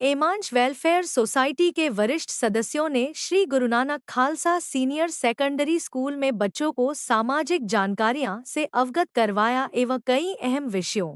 एमांश welfare society के वरिष्ठ सदस्यों ने Shri Guru Nanak Khalsa senior secondary school में बच्चों को सामाजिक जानकारियां से अवगत करवाया एवं कई अहम विषयों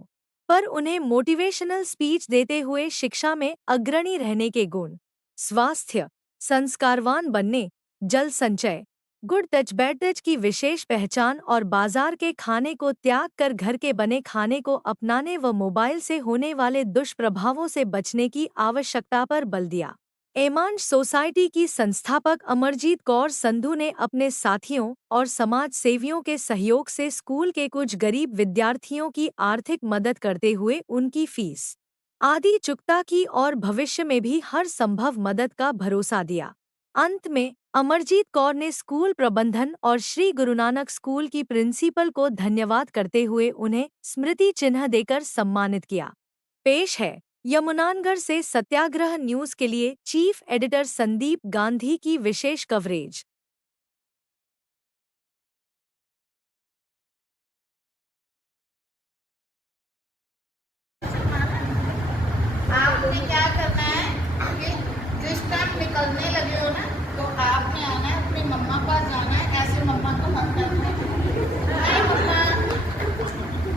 पर उन्हें मोटिवेशनल स्पीच देते हुए शिक्षा में अग्रणी रहने के गुण, स्वास्थ्य, संस्कारवान बनने, जल संचय, गुड टच बैड टच की विशेष पहचान और बाजार के खाने को त्याग कर घर के बने खाने को अपनाने व मोबाइल से होने वाले दुष्प्रभावों से बचने की आवश्यकता पर बल दिया। एमांश सोसाइटी की संस्थापक अमरजीत कौर संधू ने अपने साथियों और समाज सेवियों के सहयोग से स्कूल के कुछ गरीब विद्यार्थियों की आर्थिक मदद करते हुए उनकी फीस आदि चुकता की और भविष्य में भी हर संभव मदद का भरोसा दिया। अंत में अमरजीत कौर ने स्कूल प्रबंधन और श्री गुरु नानक स्कूल की प्रिंसिपल को धन्यवाद करते हुए उन्हें स्मृति चिन्ह देकर सम्मानित किया। पेश है यमुनानगर से सत्याग्रह न्यूज के लिए चीफ एडिटर संदीप गांधी की विशेष कवरेज। आपने क्या करना है कि जिस टाइम निकलने लगे हो ना, तो आपने आना है, अपनी मम्मा पास जाना है, ऐसे मम्मा को मत करना है, नहीं मम्मा।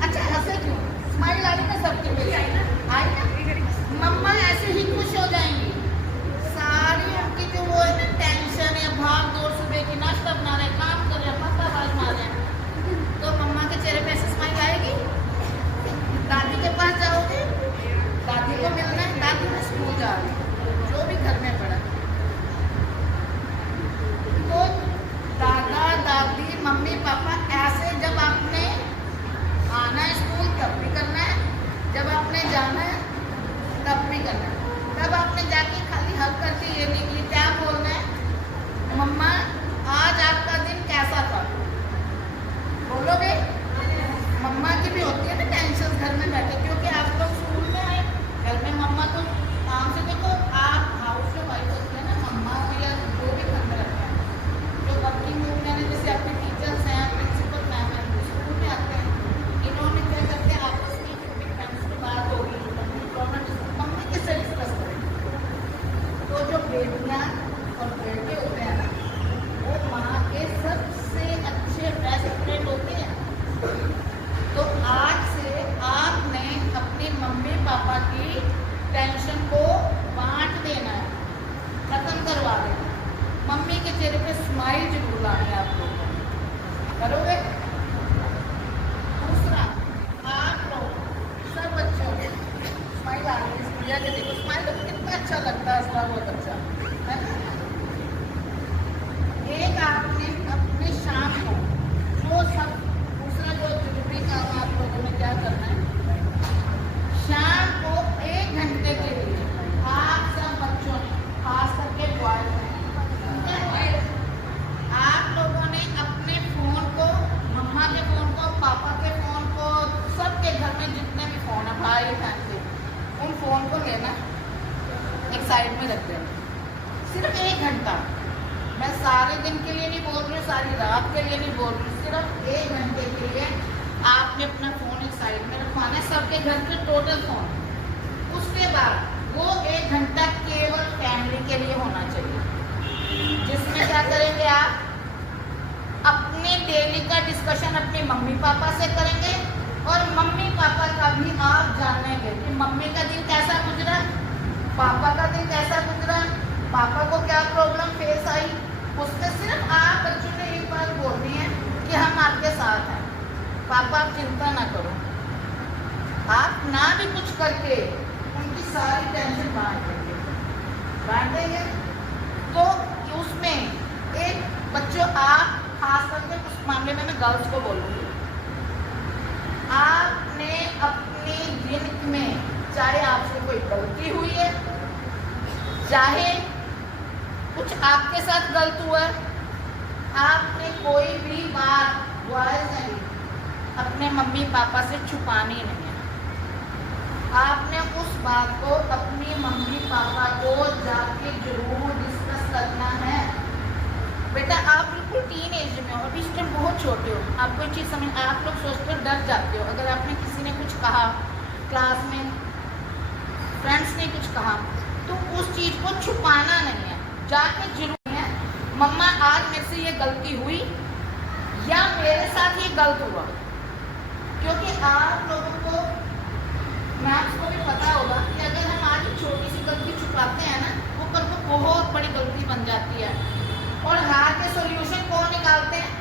अच्छा ऐसे क्यों? स्माइल आ रही ना सबके लिए, आई ना? मम्मा ऐसे ही खुश हो जाएंगी। सारी उनकी जो वो है ना टेंशन है, भाग दौड़, सुबह की नाश्ता बना रहे, काम कर रहे, पक्का आवाज मार रहे, तो मम्मा के चेहरे पे ऐसे स्माइल आएगी। दादी के पास जाओगे, दादी को मिलना है, दादी में स्कूल जा रही है, जो भी घर में पड़ा, तो दादा दादी मम्मी पापा ऐसे जब आपने आना है स्कूल तब भी करना है, जब आपने जाना है तब भी करना है। तब आपने जाके खाली हक करके ये नहीं कि क्या बोलना है, मम्मा आज आपका दिन कैसा था, बोलोगे? मम्मा की भी होती है ना टेंशन घर में बैठे, क्योंकि आप लोग स्कूल में आए, घर में मम्मा तो काम से देखो, आप हाउस में वाइफ होती है ना, मम्मा या जो भी घर में रहते हैं, जो वर्किंग वूमेन है, जैसे आपके टीचर्स हैं, प्रिंसिपल मैम है, स्कूल में आते हैं, इन्होंने क्या करते हैं आपस में छोटी फ्रेंड्स की बात होगी, मम्मी किससे डिस्कस करें, तो जो बेटियाँ और बेटे होते हैं ना, वो माँ के सबसे अच्छे बेस्ट फ्रेंड होते हैं। तो आज से आपने अपनी मम्मी पापा की टेंशन को बांट देना है, खत्म करवा देना। मम्मी के चेहरे पे स्माइल जरूर लानी है आप लोगों को, करोगे? दूसरा, आप लोग सब बच्चों को स्माइल आ रही है, भैया के देखो स्माइल तो कितना अच्छा लगता है, इसका बहुत अच्छा है ना। एक आपने अपने शाम को जो सब जो जरूरी काम आप लोगों ने क्या करना है, शाम को 1 घंटे के लिए आप सब बच्चों ने, खास करके बॉयज ने, आप लोगों ने अपने फोन को, मम्मा के फोन को, पापा के फोन को, सबके घर में जितने भी फोन है, भाई बहन के, उन फोन को लेना, एक साइड में रख देना, सिर्फ 1 घंटा। मैं सारे दिन के लिए नहीं बोल रही हूँ, सारी रात के लिए नहीं बोल रही हूँ, सिर्फ 1 घंटे के लिए आपने अपना फोन एक साइड में रखवाना है, सबके घर के टोटल फोन। उसके बाद वो 1 घंटा केवल फैमिली के लिए होना चाहिए, जिसमें क्या करेंगे आप अपने डेली का डिस्कशन अपने मम्मी पापा से करेंगे, और मम्मी पापा का भी आप जानेंगे कि मम्मी का दिन कैसा गुजरा, पापा का दिन कैसा गुजरा, पापा को क्या प्रॉब्लम फेस आई। उसमें सिर्फ आप बच्चों ने एक बात बोलनी है कि हम आपके साथ हैं, पापा आप चिंता ना करो। आप ना भी कुछ करके उनकी सारी टेंशन बांट देंगे। तो उसमें एक बच्चों, आप खास करके उस मामले में मैं गर्ल्स को बोलूँगी, आपने अपने दिन में चाहे आपसे कोई गलती हुई है, चाहे कुछ आपके साथ गलत हुआ है, आपने कोई भी बात बॉयज नहीं अपने मम्मी पापा से छुपानी नहीं है। आपने उस बात को अपनी मम्मी पापा को जाके जरूर डिस्कस करना है। बेटा आप बिल्कुल टीन एज में हो, अभी इस टाइम बहुत छोटे हो, आप कोई चीज़ समझ, आप लोग सोचते हो, डर जाते हो, अगर आपने किसी ने कुछ कहा, क्लास में फ्रेंड्स ने कुछ कहा, छुपाना नहीं है, जाके जरूर है मम्मा आज मेरे से ये गलती हुई या मेरे साथ ये गलत हुआ। क्योंकि आप लोगों को, मैथ्स को भी पता होगा कि अगर हम आज छोटी सी गलती छुपाते हैं ना, वो कल को बहुत बड़ी गलती बन जाती है। और हाँ के सॉल्यूशन कौन निकालते हैं?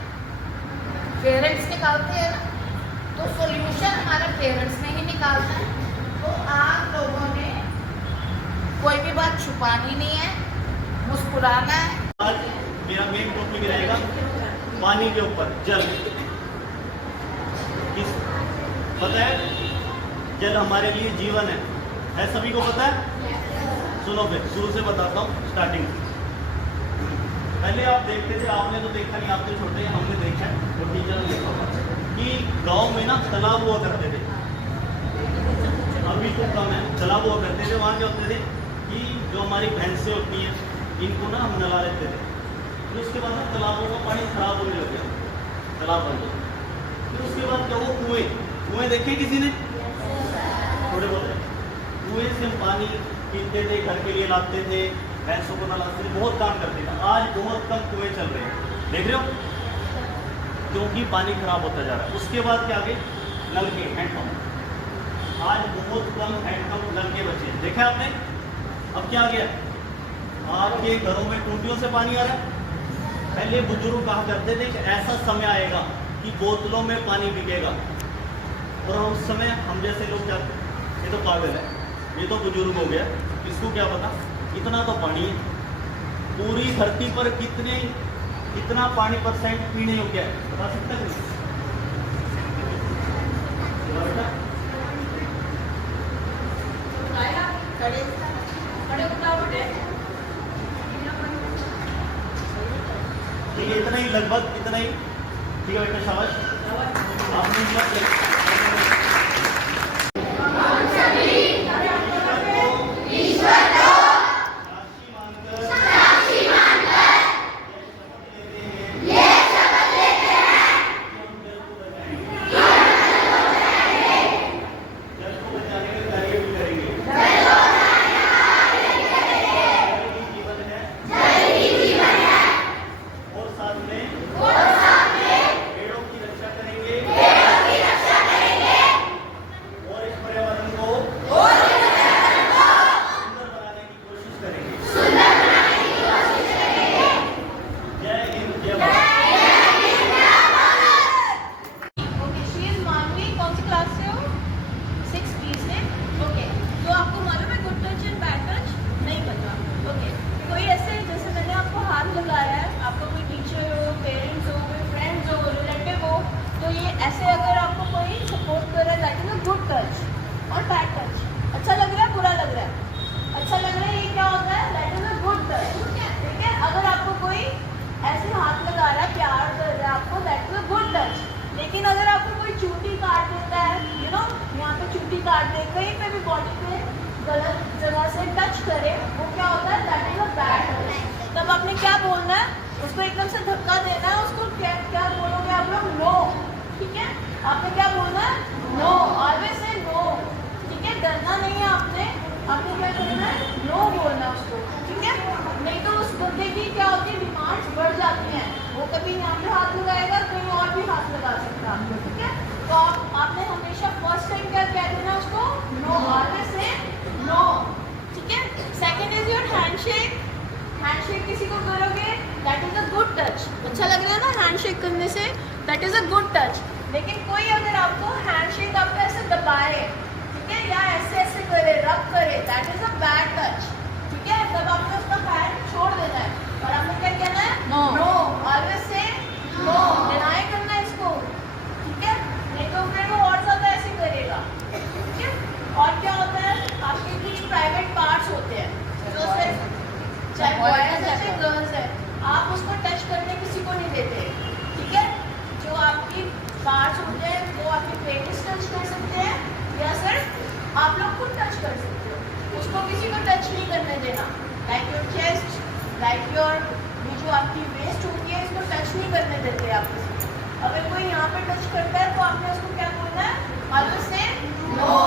पेरेंट्स निकालते हैं ना। तो सॉल्यूशन हमारे पेरेंट्स ने ही निकालना है। तो आप लोगों ने कोई भी बात छुपानी नहीं है, मुस्कुराना है। आज मेरा मेन टॉपिक रहेगा पानी के ऊपर, जल। पता है जल हमारे लिए जीवन है सभी को पता है? सुनो फिर शुरू से बताता हूँ, स्टार्टिंग। पहले आप देखते थे, आपने तो देखा नहीं, आप तो छोटे हैं, हमने देखा और टीचर ने देखा कि गांव में ना तालाब हुआ करते थे। अभी तो कम है, तालाब हुआ करते थे। वहाँ क्या होते थे कि जो हमारी भैंसें होती हैं, इनको ना हम नला लेते थे। फिर उसके बाद ना तालाबों का पानी खराब होने लग गया, तालाब बन गया। फिर उसके बाद क्या वो कुएँ देखे किसी ने? थोड़े बहुत कुएँ से हम पानी पीते थे, घर के लिए लाते थे, भैंसों को नलाते थे, बहुत काम करते थे। आज बहुत कम कुएँ चल रहे हैं, देख रहे हो, क्योंकि पानी खराब होता जा रहा है। उसके बाद क्या आगे? नलके, हैंडपम्प। आज बहुत कम हैंडपम्प नलके बचे हैं, देखा आपने? अब क्या आ गया? आपके घरों में टूटियों से पानी आ रहा है। पहले बुजुर्ग कहा करते थे कि ऐसा समय आएगा कि बोतलों में पानी बिकेगा, और उस समय हम जैसे लोग क्या, ये तो पागल है, ये तो बुजुर्ग हो गया, इसको क्या पता, इतना तो पानी है। पूरी धरती पर कितना पानी परसेंट पीने योग्य है, बता सकते हैं? ठीक है, इतना ही, लगभग इतना ही। ठीक है बेटा, शाबाश। आपने ऐसे अगर आपको कोई सपोर्ट कर रहा है, that is a good touch. और बैड टच, अच्छा लग रहा है, बुरा लग रहा है, अच्छा लग रहा है, ये क्या होता है? That is a good touch. ठीक है, अगर आपको कोई ऐसे हाथ लगा रहा है, प्यार कर रहा है आपको, that is a good touch. लेकिन अगर आपको कोई चूटी काट देता है, यू नो, यहाँ पे चूटी काट दे, कहीं पे भी बॉडी पे गलत जगह से टच करे, वो क्या होता है? That is a bad touch. तब आपने क्या बोलना है? उसको एकदम से धक्का देना है, उसको क्या बोलोगे आप लोग? नो। ठीक है, आपने क्या बोलना है? नो, ऑलवेज से नो। ठीक है, डरना नहीं है आपने क्या करना है? नो बोलना उसको। ठीक है, नहीं तो उस बंदे की क्या होती है? डिमांड्स बढ़ जाती हैं, वो कभी यहाँ पे हाथ लगाएगा, कहीं और भी हाथ लगा सकता है। ठीक है, तो आपने हमेशा फर्स्ट टाइम क्या कह देना उसको? नो, ऑलवेज से नो। ठीक है, second is your handshake. Handshake किसी को करोगे, that is a good touch. अच्छा लग रहा है ना हैंडशेक करने से? That is a good touch. लेकिन कोई अगर आपको हैंडशेक आपको ऐसे दबाए, ठीक है, या ऐसे ऐसे करे, रब करे, that is a bad touch. ठीक है, तब आपने उसका हैंड छोड़ देना है और आपने क्या कहना है? नो। नो, ऑलवेज से नो, डिनाई करना है इसको। ठीक है, नहीं तो फिर वो और ज्यादा ऐसे करेगा। ठीक है, और क्या होता है? आपके कुछ प्राइवेट पार्ट्स होते हैं, जो सिर्फ चाहे बॉयज है चाहे गर्ल्स है, आप उसको टच करने किसी को नहीं देते। ठीक है, जो आपकी पार्ट्स होते हैं वो आपके पेनिस टच कर सकते हैं, या सिर्फ आप लोग खुद टच कर सकते हो, उसको किसी को टच नहीं करने देना। Like your chest, like your, ये जो आपकी वेस्ट होती है, इसको टच नहीं करने देते आप किसी को। अगर कोई यहाँ पे टच करता है तो आपने उसको क्या बोलना है? Always say no.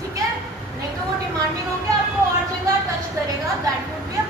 ठीक है, नहीं तो वो डिमांडिंग होकर आपको और जगह टच करेगा, दैट वुड बी अ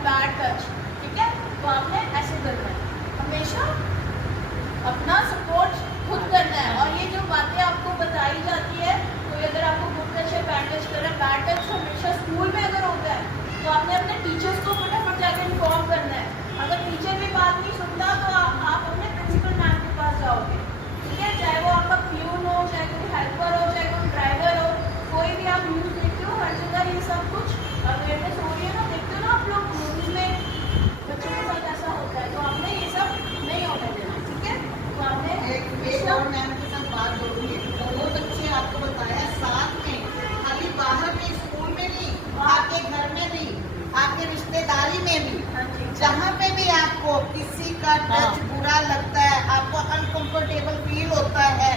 आपके रिश्तेदारी में भी, हाँ जी। जहाँ पे भी आपको किसी का टच बुरा लगता है, आपको अनकंफर्टेबल फील होता है,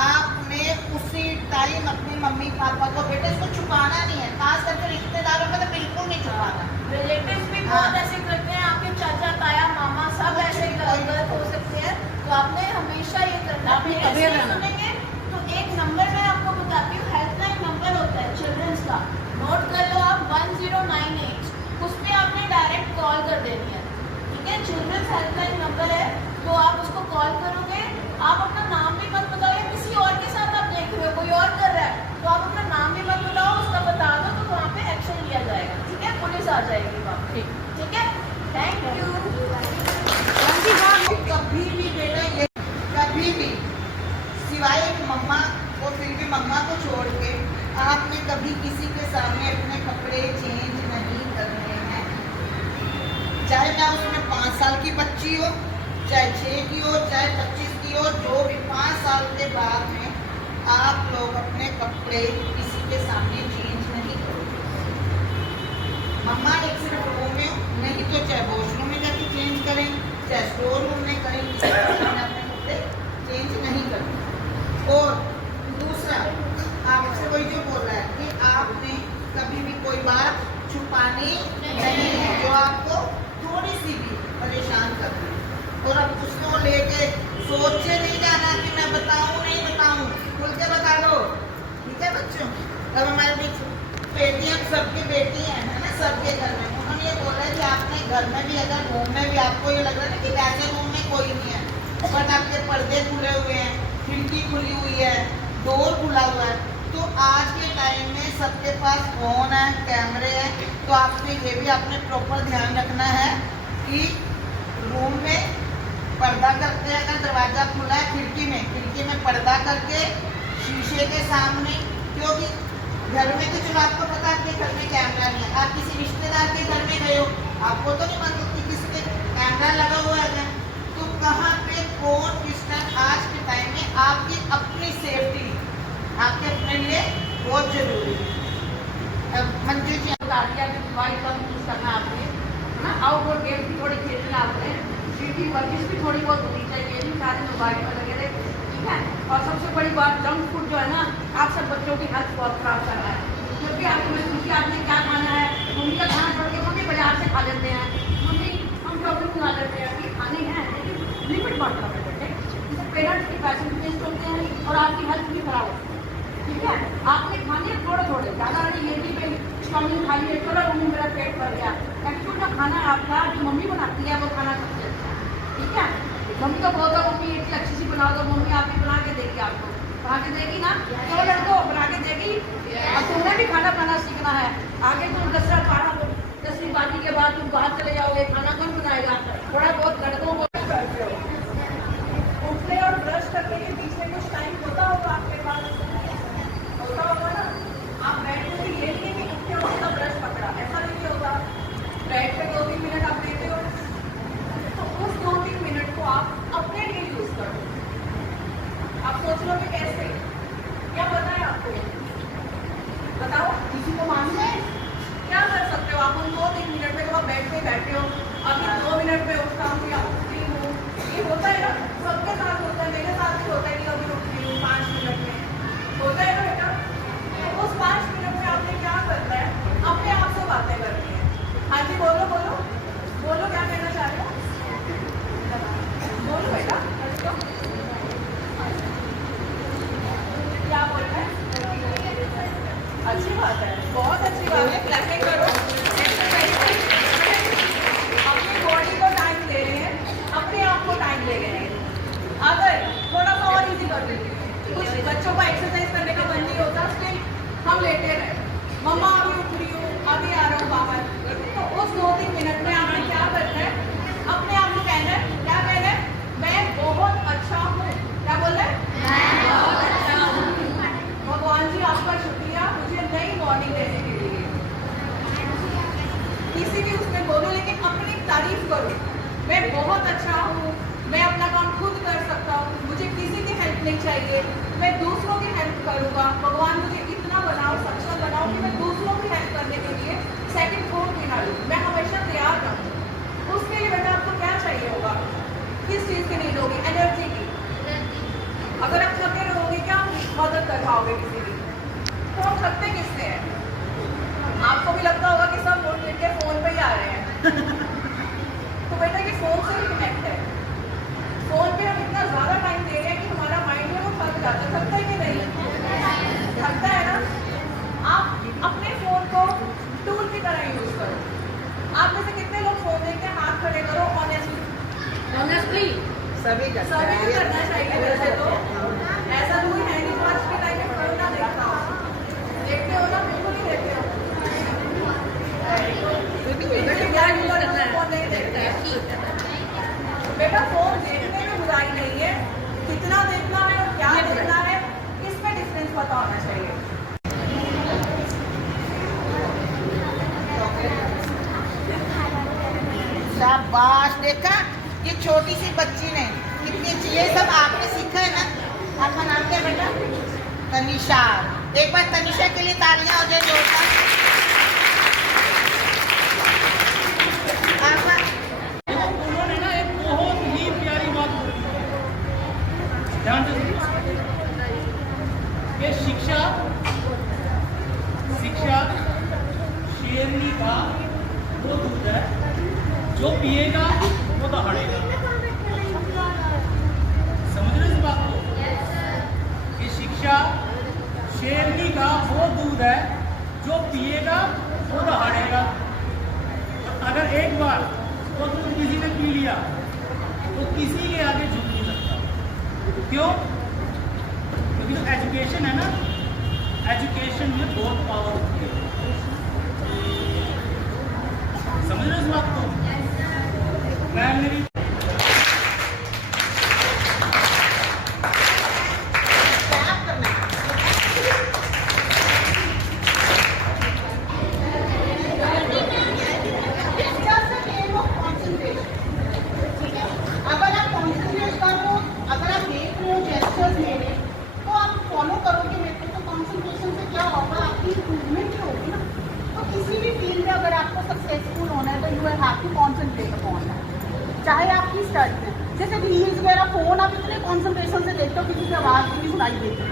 आपने उसी टाइम अपनी मम्मी पापा को, बेटा इसको छुपाना नहीं है, खास करके रिश्तेदारों में तो बिल्कुल नहीं छुपाना। रिलेटिव्स भी बहुत ऐसे करते हैं, आपके चाचा ताया मामा सब ऐसे गलत हो सकते हैं, तो आपने हमेशा ये करना है। आपने ऐसे कभी ही रहना। सुनेंगे तो एक नंबर मैं आपको बताती हूँ, हेल्पलाइन नंबर होता है चिल्ड्रंस का, नोट कर लो आप 1098, उस पर आपने डायरेक्ट कॉल कर देनी है, ठीक है। चिल्ड्रंस हेल्पलाइन नंबर है, तो आप उसको कॉल करोगे, आप अपना नाम भी मत बताओ, या किसी और के साथ आप देख रहे हो कोई और कर रहा है तो आप अपना नाम भी मत बताओ, उसका बता दो, तो वहाँ पे एक्शन लिया जाएगा, ठीक है, पुलिस आ जाएगी वहाँ पे, ठीक है। Thank you. कभी भी बेटा ये कभी भी सिवाय एक मम्मा को, फिर भी मम्मा को छोड़ के आपने कभी किसी के सामने अपने कपड़े चेंज नहीं करने हैं, चाहे मैं उसमें 5 साल की बच्ची हो, चाहे 6 की हो, चाहे 25 की हो, जो भी 5 साल के बाद में आप लोग अपने कपड़े किसी के सामने चेंज नहीं करोगे। मम्मा एक सिर्फ रूम में नहीं तो चाहे वॉशरूम में जाके चेंज करें, चाहे स्टोर रूम में करें, किसी के सामने अपने कपड़े चेंज नहीं करते। और दूसरा, आपसे वही जो बोल रहा है कि आपने कभी भी कोई बात छुपानी नहीं है जो आपको थोड़ी सी भी परेशान कर रही है, और अब उसको लेके सोचे नहीं जाना कि मैं बताऊं नहीं बताऊं, खुल के बता दो, ठीक है बच्चों। अब हमारे बीच बेटी, हम सबकी बेटी है ना, सबके घर में उन्होंने ये बोला है कि आपने घर में भी, अगर रूम में भी आपको ये लग रहा है कि वैसे रूम में कोई नहीं है, बट आपके पर्दे खुले हुए हैं, खिड़की खुली हुई है, डोर खुला हुआ है, तो आज के टाइम में सबके पास फोन है, कैमरे हैं, तो आपने ये भी आपने प्रॉपर ध्यान रखना है कि रूम में पर्दा करके, अगर दरवाजा खुला है खिड़की में पर्दा करके शीशे के सामने, क्योंकि घर में तो चलो आपको पता है आपके घर में कैमरा नहीं है, आप किसी रिश्तेदार के घर में गए हो, आपको तो नहीं मालूम कि किसी के कैमरा लगा हुआ है, तो कहाँ पे कौन किस टाइम, आज के टाइम में आपकी अपनी सेफ्टी आपके अपने लिए बहुत जरूरी है। अब मंजू जी तालियां भी वाइट बंद यूज करना आपने, है ना, आउटडोर गेम भी थोड़ी खेलनी आपने, सीटी वर्जिश भी थोड़ी बहुत होनी चाहिए, नहीं सारे मोबाइल पर लगे रहे, ठीक है। और सबसे बड़ी बात, जंक फूड जो है ना, आप सब बच्चों की हेल्थ बहुत खराब कर रहा है, क्योंकि आपको मैं पूछी आपने क्या खाना है, मम्मी का खाना छोड़ के मम्मी बाजार से खा लेते हैं, मम्मी हम शॉपिंग मंगा लेते हैं, ये खाने हैं लेकिन लिमिट मात्रा में बेटे, जिससे पेरेंट्स के पैसे भी वेस्ट होते हैं और आपकी हेल्थ भी खराब होती है, ठीक है। आपने खाने थोड़े थोड़े, ज़्यादा नहीं, ये नहीं कि चाउमीन खा लिए चलो मम्मी मेरा पेट भर गया, एक्चुअल जो खाना है आपका जो मम्मी बनाती है वो खाना सबसे अच्छा है, ठीक है। मम्मी को बोलता मम्मी इतनी अच्छी सी बना दो, मम्मी आप भी बना के देगी, आपको बना के देगी ना, चलो लड़को बना के देगी, और तुम्हें भी खाना बनाना सीखना है, आगे तुम 10वीं 12वीं के बाद तुम बाहर चले जाओगे, खाना कौन बनाएगा, थोड़ा बहुत लड़कों को करते हो। उठने और ब्रश करने के बीच में कुछ टाइम होता होगा आपके पास, होता होगा ना, आप बैठ के ये नहीं कि उठते उठते का ब्रश पकड़ा, ऐसा नहीं होगा, बैठ के 2-3 मिनट आप देते हो, तो उस 2-3 मिनट को आप अपने लिए यूज करो। आप सोच लो कि कैसे, क्या पता है आपको, बताओ, किसी को मालूम है क्या कर सकते हो आप उन 2-3 मिनट में, तो आप बैठे हो, अभी 2 मिनट में उठता हूँ या उठती हूँ, ये होता है ना, सबके साथ होता है, मेरे साथ भी होता है कि अभी उठती हूँ 5 मिनट में, होता है ना बेटा। तो उस 5 मिनट में आपने क्या करना है, अपने आप से बातें करनी है। हाँ जी, बोलो बोलो बोलो, क्या कहना चाह रहे हो, बोलो बेटा, क्या बोल रहे हैं, अच्छी बात है, बहुत अच्छी बात है, क्लैपिंग करो, एक्सरसाइज अपनी बॉडी को टाइम दे रहे हैं, अपने आप को टाइम दे रहे हैं। अगर थोड़ा सा और इजी कर देते हैं, कुछ बच्चों का एक्सरसाइज करने का मन नहीं होता, स्टिल हम लेटे रहे, मम्मा अभी उठ रही हूँ, अभी आ रहा हूँ बाहर, तो उस 2-3 मिनट में आपने क्या करना है, अपने आप को कहना है, क्या कहना है, मैं बहुत अच्छा हूँ, क्या बोल रहे हैं, मैं बहुत अच्छा हूँ, भगवान जी आपका शुक्रिया मुझे नई मॉर्निंग देने के लिए, किसी भी उसमें बोलो लेकिन अपनी तारीफ करो, मैं बहुत अच्छा हूँ, मैं अपना काम खुद कर सकता हूँ, मुझे किसी की हेल्प नहीं चाहिए, मैं दूसरों की हेल्प करूँगा, भगवान मुझे इतना बनाओ, सक्षम बनाओ कि मैं दूसरों की हेल्प करने के लिए सेकंड फोर्थ भी ना लूँ, मैं हमेशा तैयार रहूँ। उसके लिए बेटा आपको क्या चाहिए होगा, किस चीज़ की नीड होगी, एनर्जी की। अगर आप थके रहोगे क्या मदद कर पाओगे किसी की? तो हम थकते किससे हैं? आपको भी लगता होगा कि सब लोग मिलकर फोन पे ही आ रहे हैं। तो बेटा ये फोन से ही कनेक्ट है। फोन पे हम इतना ज्यादा टाइम दे रहे हैं कि हमारा माइंड है वो थक जाता है। थकता है कि नहीं? थकता है ना? आप अपने फोन को टूल की तरह यूज करो। आप में से कितने लोग फोन देखते हैं? हाथ खड़े करो। ऑनेस्टली सभी सभी को करना चाहिए वैसे तो। ऐसा कोई है नहीं जो आज के टाइम में फोन ना देखता हो। देखते हो ना? बिल्कुल नहीं देखते हो। फोन नहीं देखते हैं। बेटा फोन देखने में बुराई नहीं है, कितना देखना है और क्या देखना है इसमें डिफरेंस पता होना चाहिए। शाबाश, देखा ये छोटी सी बच्ची ने कितनी अच्छी, ये सब आपने सीखा है ना। आपका नाम क्या बेटा? तनिषा। एक बार तनिषा के लिए तालियां हो जाए जोरदार। उन्होंने ना एक बहुत ही प्यारी बात बोली, ध्यान से कि शिक्षा शेरनी का वो दूध है, जो पिएगा वो दहाड़ेगा। समझ रहे इस बात को? कि शिक्षा शेरनी का वो दूध है, जो पिएगा वो दहाड़ेगा। अगर एक बार वो दूध किसी ने पी लिया तो किसी के आगे झुक नहीं सकता। क्यों? क्योंकि जो एजुकेशन है ना, एजुकेशन में बहुत पावर होती है। समझ रहे हो इस बात को? मैं मेरी सक्सेसफुल होना है तो you have to concentrate upon that. चाहे आपकी स्टडी है, जैसे रील्स वगैरह फोन आप इतने कॉन्सेंट्रेशन से देखते हो, किसी की आवाज़ भी नहीं सुनाई देती,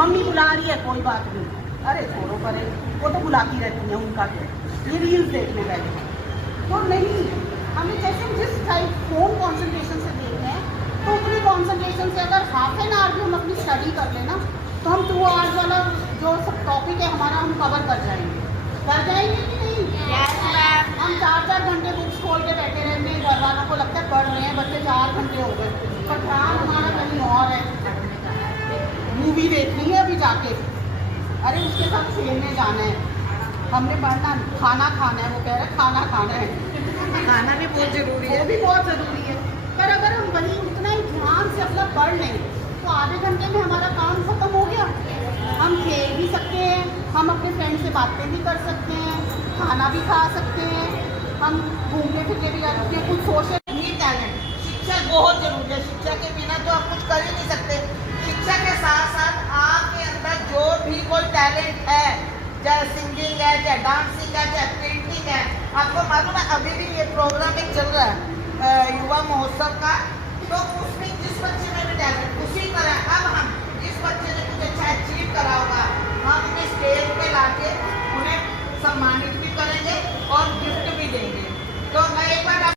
मम्मी बुला रही है कोई बात नहीं, अरे छोड़ो परे, वो तो बुलाती रहती है, उनका क्या, ये रील्स देखने बैठे। तो नहीं, हमें जैसे जिस टाइप फोन कॉन्सेंट्रेशन से देख रहे हैं तो उतनी कॉन्सेंट्रेशन से अगर हाफ एन आवर भी हम अपनी स्टडी कर लेना तो हम 2 आवर्स वाला जो सब टॉपिक है हमारा हम कवर कर जाएंगे कि नहीं? हम 4-4 घंटे बुक्स खोल के बैठे रहते हैं, घर वालों को लगता है पढ़ रहे हैं, बच्चे 4 घंटे हो गए, पर ध्यान हमारा कहीं और है। मूवी देखनी है अभी जाके, अरे उसके साथ खेलने जाना है, हमने पढ़ना, खाना खाना है, वो कह रहे खाना खाना है, खाना भी बहुत ज़रूरी है, वो भी बहुत ज़रूरी है। पर अगर हम वही उतना ही ध्यान से अपना पढ़ लें तो आधे घंटे में हमारा काम खत्म हो गया। हम खेल भी सकते हैं, हम अपने फ्रेंड से बातें भी कर सकते हैं, खाना भी खा सकते हैं, हम घूमने फिरने भी जा सकते हैं, कुछ सोशल भी टैलेंट। शिक्षा बहुत जरूरी है, शिक्षा के बिना तो आप कुछ कर ही नहीं सकते। शिक्षा के साथ साथ आपके अंदर जो भी कोई टैलेंट है, चाहे सिंगिंग है, चाहे डांसिंग है, चाहे पेंटिंग है, आपको मालूम है अभी भी ये प्रोग्राम एक चल रहा है युवा महोत्सव का, तो उस